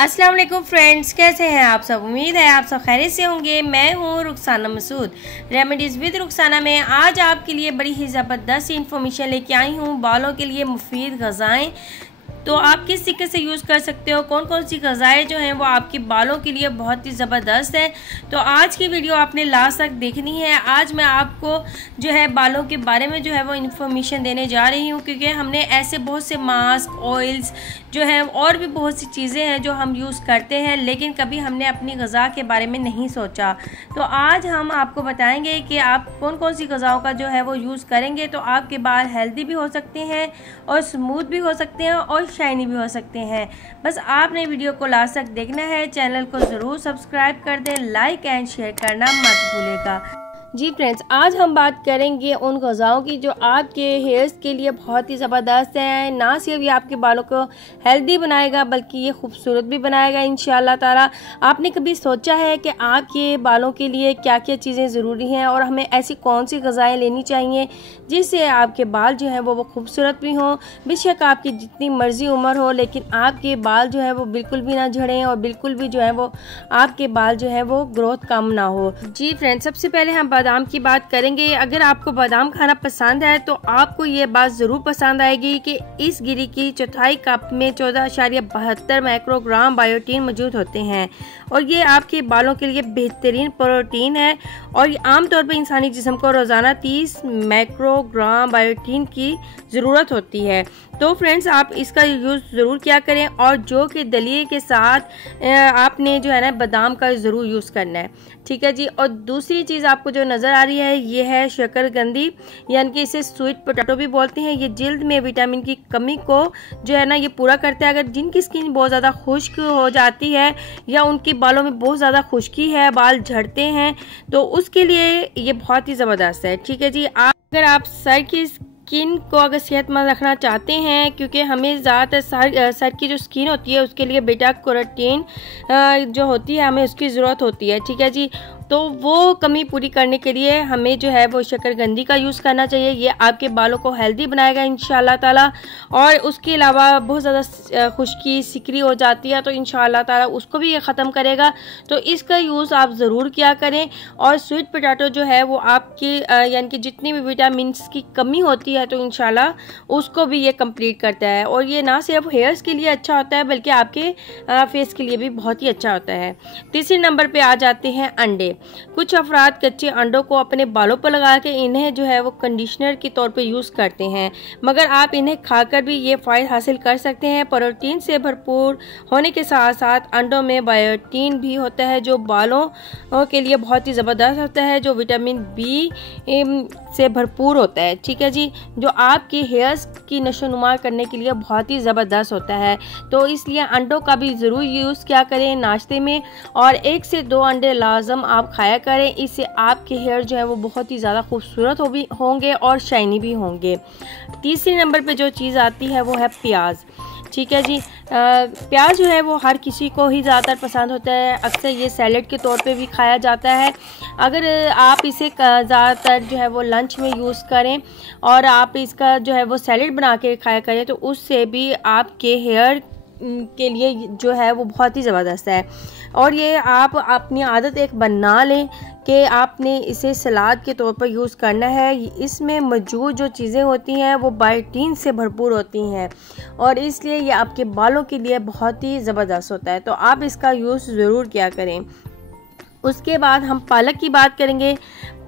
अस्सलाम वालेकुम फ्रेंड्स, कैसे हैं आप सब। उम्मीद है आप सब खैरियत से होंगे। मैं हूं रुखसाना मसूद, रेमेडीज़ विद रुखसाना में आज आपके लिए बड़ी ही ज़बरदस्त इन्फॉर्मेशन लेके आई हूं। बालों के लिए मुफीद ग़िज़ाएँ तो आप किस तरीके से यूज़ कर सकते हो, कौन कौन सी ग़िज़ाएँ जो हैं वो आपके बालों के लिए बहुत ही ज़बरदस्त है। तो आज की वीडियो आपने लास्ट तक देखनी है। आज मैं आपको जो है बालों के बारे में जो है वो इन्फॉर्मेशन देने जा रही हूँ, क्योंकि हमने ऐसे बहुत से मास्क, ऑयल्स जो है और भी बहुत सी चीज़ें हैं जो हम यूज़ करते हैं, लेकिन कभी हमने अपनी ग़िज़ा के बारे में नहीं सोचा। तो आज हम आपको बताएंगे कि आप कौन कौन सी ग़िज़ाओं का जो है वो यूज़ करेंगे तो आपके बाल हेल्दी भी हो सकते हैं और स्मूथ भी हो सकते हैं और शाइनी भी हो सकते हैं। बस आपने वीडियो को लास्ट तक देखना है। चैनल को ज़रूर सब्सक्राइब कर दें, लाइक एंड शेयर करना मत भूलिएगा। जी फ्रेंड्स, आज हम बात करेंगे उन ग़िज़ाओं की जो आपके हेयर्स के लिए बहुत ही ज़बरदस्त है। ना सिर्फ ये आपके बालों को हेल्दी बनाएगा बल्कि ये खूबसूरत भी बनाएगा इंशाअल्लाह ताला। आपने कभी सोचा है कि आपके बालों के लिए क्या क्या चीज़ें ज़रूरी हैं और हमें ऐसी कौन सी ग़िज़ाएँ लेनी चाहिए जिससे आपके बाल जो है वो खूबसूरत भी हों। बेशक आपकी जितनी मर्ज़ी उम्र हो, लेकिन आपके बाल जो है वो बिल्कुल भी ना झड़ें और बिल्कुल भी जो है वो आपके बाल जो है वो ग्रोथ कम ना हो। जी फ्रेंड्स, सबसे पहले हम बादाम की बात करेंगे। अगर आपको बादाम खाना पसंद है तो आपको ये बात ज़रूर पसंद आएगी कि इस गिरी की चौथाई कप में 14.72 माइक्रोग्राम बायोटीन मौजूद होते हैं और ये आपके बालों के लिए बेहतरीन प्रोटीन है। और आमतौर पर इंसानी जिस्म को रोज़ाना 30 माइक्रोग्राम बायोटीन की ज़रूरत होती है। तो फ्रेंड्स, आप इसका यूज़ ज़रूर किया करें और जो कि दलिए के साथ आपने जो है ना बादाम का ज़रूर यूज़ करना है, ठीक है जी। और दूसरी चीज़ आपको जो नज़र आ रही है ये है शकरकंदी, यानी कि इसे स्वीट पोटैटो भी बोलते हैं। ये जिल्द में विटामिन की कमी को जो है ना ये पूरा करता है। अगर जिनकी स्किन बहुत ज़्यादा खुश्क हो जाती है या उनके बालों में बहुत ज़्यादा खुश्की है, बाल झड़ते हैं, तो उसके लिए ये बहुत ही ज़बरदस्त है, ठीक है जी। अगर आप सर की स्किन को अगर सेहतमंद रखना चाहते हैं, क्योंकि हमें ज़्यादातर सर की जो स्किन होती है उसके लिए बीटा कैरोटीन जो होती है हमें उसकी ज़रूरत होती है, ठीक है जी। तो वो कमी पूरी करने के लिए हमें जो है वो शकरकंदी का यूज़ करना चाहिए। ये आपके बालों को हेल्दी बनाएगा इंशाअल्लाह ताला। और उसके अलावा बहुत ज़्यादा खुश्की सिकरी हो जाती है तो इंशाअल्लाह ताला उसको भी ये ख़त्म करेगा। तो इसका यूज़ आप ज़रूर किया करें। और स्वीट पोटैटो जो है वो आपकी यानी कि जितनी भी विटामिन की कमी होती है तो इंशाअल्लाह उसको भी ये कंप्लीट करता है। और ये ना सिर्फ हेयर्स के लिए अच्छा होता है बल्कि आपके फेस के लिए भी बहुत ही अच्छा होता है। तीसरे नंबर पर आ जाते हैं अंडे। कुछ अफराद कच्चे अंडों को अपने बालों पर लगा के इन्हें जो है वो कंडीशनर के तौर पे यूज़ करते हैं, मगर आप इन्हें खाकर भी ये फ़ायदा हासिल कर सकते हैं। प्रोटीन से भरपूर होने के साथ साथ अंडों में बायोटीन भी होता है जो बालों के लिए बहुत ही ज़बरदस्त होता है, जो विटामिन बी से भरपूर होता है, ठीक है जी, जो आपकी हेयर्स की नशोनुमा करने के लिए बहुत ही ज़बरदस्त होता है। तो इसलिए अंडों का भी ज़रूर यूज़ किया करें नाश्ते में और 1 से 2 अंडे लाजम आप खाया करें। इससे आपके हेयर जो है वो बहुत ही ज़्यादा खूबसूरत होंगे और शाइनी भी होंगे। तीसरे नंबर पे जो चीज़ आती है वो है प्याज, ठीक है जी। प्याज जो है वो हर किसी को ही ज़्यादातर पसंद होता है। अक्सर ये सैलेड के तौर पे भी खाया जाता है। अगर आप इसे ज़्यादातर जो है वो लंच में यूज़ करें और आप इसका जो है वो सैलेड बना के खाया करें तो उससे भी आपके हेयर के लिए जो है वो बहुत ही ज़बरदस्त है। और ये आप अपनी आदत एक बना लें कि आपने इसे सलाद के तौर पर यूज़ करना है। इसमें मौजूद जो चीज़ें होती हैं वो बायोटीन से भरपूर होती हैं और इसलिए ये आपके बालों के लिए बहुत ही ज़बरदस्त होता है। तो आप इसका यूज़ ज़रूर किया करें। उसके बाद हम पालक की बात करेंगे।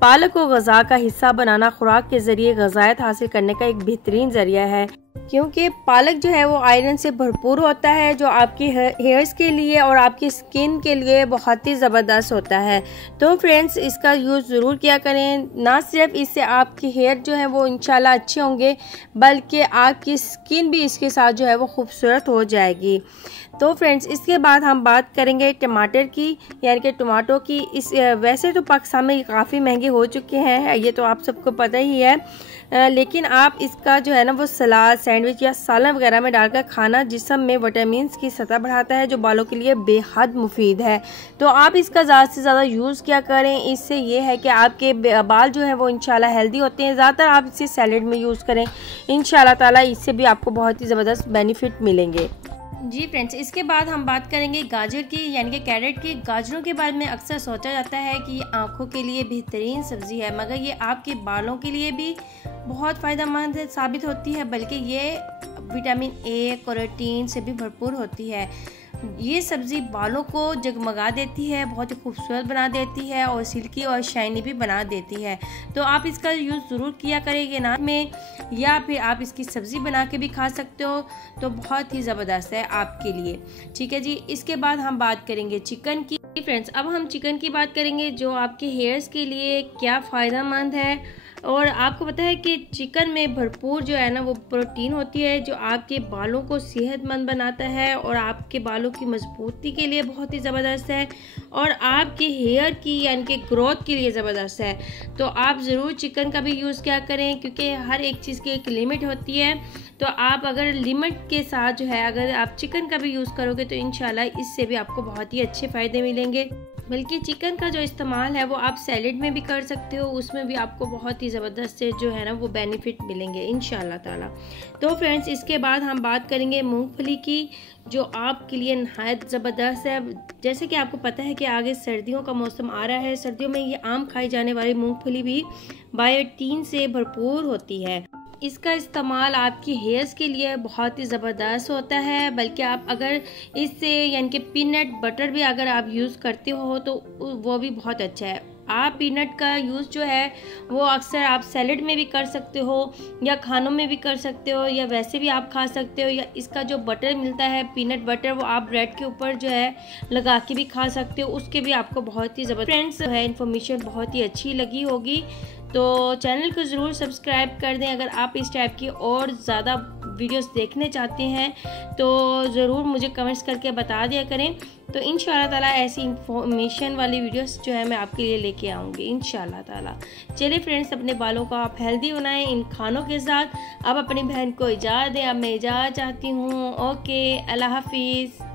पालक को ग़िज़ा का हिस्सा बनाना खुराक के ज़रिए ग़िज़ायत हासिल करने का एक बेहतरीन ज़रिया है, क्योंकि पालक जो है वो आयरन से भरपूर होता है जो आपके हेयर्स के लिए और आपकी स्किन के लिए बहुत ही ज़बरदस्त होता है। तो फ्रेंड्स, इसका यूज़ ज़रूर किया करें। ना सिर्फ इससे आपके हेयर जो है वो इंशाल्लाह अच्छे होंगे बल्कि आपकी स्किन भी इसके साथ जो है वो खूबसूरत हो जाएगी। तो फ्रेंड्स, इसके बाद हम बात करेंगे टमाटर की, यानी कि टमाटो की। वैसे तो पाकिस्तान में काफ़ी महंगे हो चुके हैं, ये तो आप सबको पता ही है, लेकिन आप इसका जो है ना वो सलाद, सैंडविच या सालन वगैरह में डालकर खाना जिस्म में विटामिन की सतह बढ़ाता है जो बालों के लिए बेहद मुफीद है। तो आप इसका ज़्यादा से ज़्यादा यूज़ किया करें। इससे ये है कि आपके बाल जो है वो इंशाल्लाह हेल्दी होते हैं। ज़्यादातर आप इसे सैलेड में यूज़ करें, इंशाल्लाह ताला इससे भी आपको बहुत ही ज़बरदस्त बेनिफिट मिलेंगे। जी फ्रेंड्स, इसके बाद हम बात करेंगे गाजर की, यानी कि कैरेट की। गाजरों के बारे में अक्सर सोचा जाता है कि ये आँखों के लिए बेहतरीन सब्ज़ी है, मगर ये आपके बालों के लिए भी बहुत फ़ायदेमंद साबित होती है, बल्कि ये विटामिन ए, कैरोटीन से भी भरपूर होती है। ये सब्ज़ी बालों को जगमगा देती है, बहुत ही खूबसूरत बना देती है और सिल्की और शाइनी भी बना देती है। तो आप इसका यूज़ ज़रूर किया करेंगे ना में, या फिर आप इसकी सब्ज़ी बना के भी खा सकते हो, तो बहुत ही ज़बरदस्त है आपके लिए। ठीक है जी। इसके बाद हम बात करेंगे चिकन की। फ्रेंड्स, अब हम चिकन की बात करेंगे जो आपके हेयर्स के लिए क्या फ़ायदेमंद है। और आपको पता है कि चिकन में भरपूर जो है ना वो प्रोटीन होती है, जो आपके बालों को सेहतमंद बनाता है और आपके बालों की मजबूती के लिए बहुत ही ज़बरदस्त है, और आपके हेयर की यानी कि ग्रोथ के लिए ज़बरदस्त है। तो आप ज़रूर चिकन का भी यूज़ क्या करें, क्योंकि हर एक चीज़ की एक लिमिट होती है। तो आप अगर लिमिट के साथ जो है अगर आप चिकन का भी यूज़ करोगे तो इंशाल्लाह इससे भी आपको बहुत ही अच्छे फ़ायदे मिलेंगे। बल्कि चिकन का जो इस्तेमाल है वो आप सैलेड में भी कर सकते हो, उसमें भी आपको बहुत ही ज़बरदस्त से जो है ना वो बेनिफिट मिलेंगे इंशाल्लाह ताला। तो फ्रेंड्स, इसके बाद हम बात करेंगे मूंगफली की, जो आपके लिए नहायत ज़बरदस्त है। जैसे कि आपको पता है कि आगे सर्दियों का मौसम आ रहा है, सर्दियों में ये आम खाई जाने वाली मूंगफली भी बायोटीन से भरपूर होती है। इसका इस्तेमाल आपकी हेयर्स के लिए बहुत ही ज़बरदस्त होता है, बल्कि आप अगर इससे यानी कि पीनट बटर भी अगर आप यूज़ करते हो तो वो भी बहुत अच्छा है। आप पीनट का यूज़ जो है वो अक्सर आप सैलेड में भी कर सकते हो, या खानों में भी कर सकते हो, या वैसे भी आप खा सकते हो, या इसका जो बटर मिलता है पीनट बटर वो आप ब्रेड के ऊपर जो है लगा के भी खा सकते हो, उसके भी आपको बहुत ही ज़बरदस्त फ्रेंड्स है इन्फॉर्मेशन बहुत ही अच्छी लगी होगी। तो चैनल को ज़रूर सब्सक्राइब कर दें। अगर आप इस टाइप की और ज़्यादा वीडियोस देखने चाहते हैं तो ज़रूर मुझे कमेंट्स करके बता दिया करें। तो इंशाल्लाह ताला ऐसी इंफॉर्मेशन वाली वीडियोस जो है मैं आपके लिए लेके आऊँगी इंशाल्लाह ताला। चलिए फ्रेंड्स, अपने बालों को आप हेल्दी बनाएं इन खानों के साथ। अब अपनी बहन को इजाज़त दें, अब मैं इजाज़त चाहती हूँ। ओके, अल्लाह हाफिज़।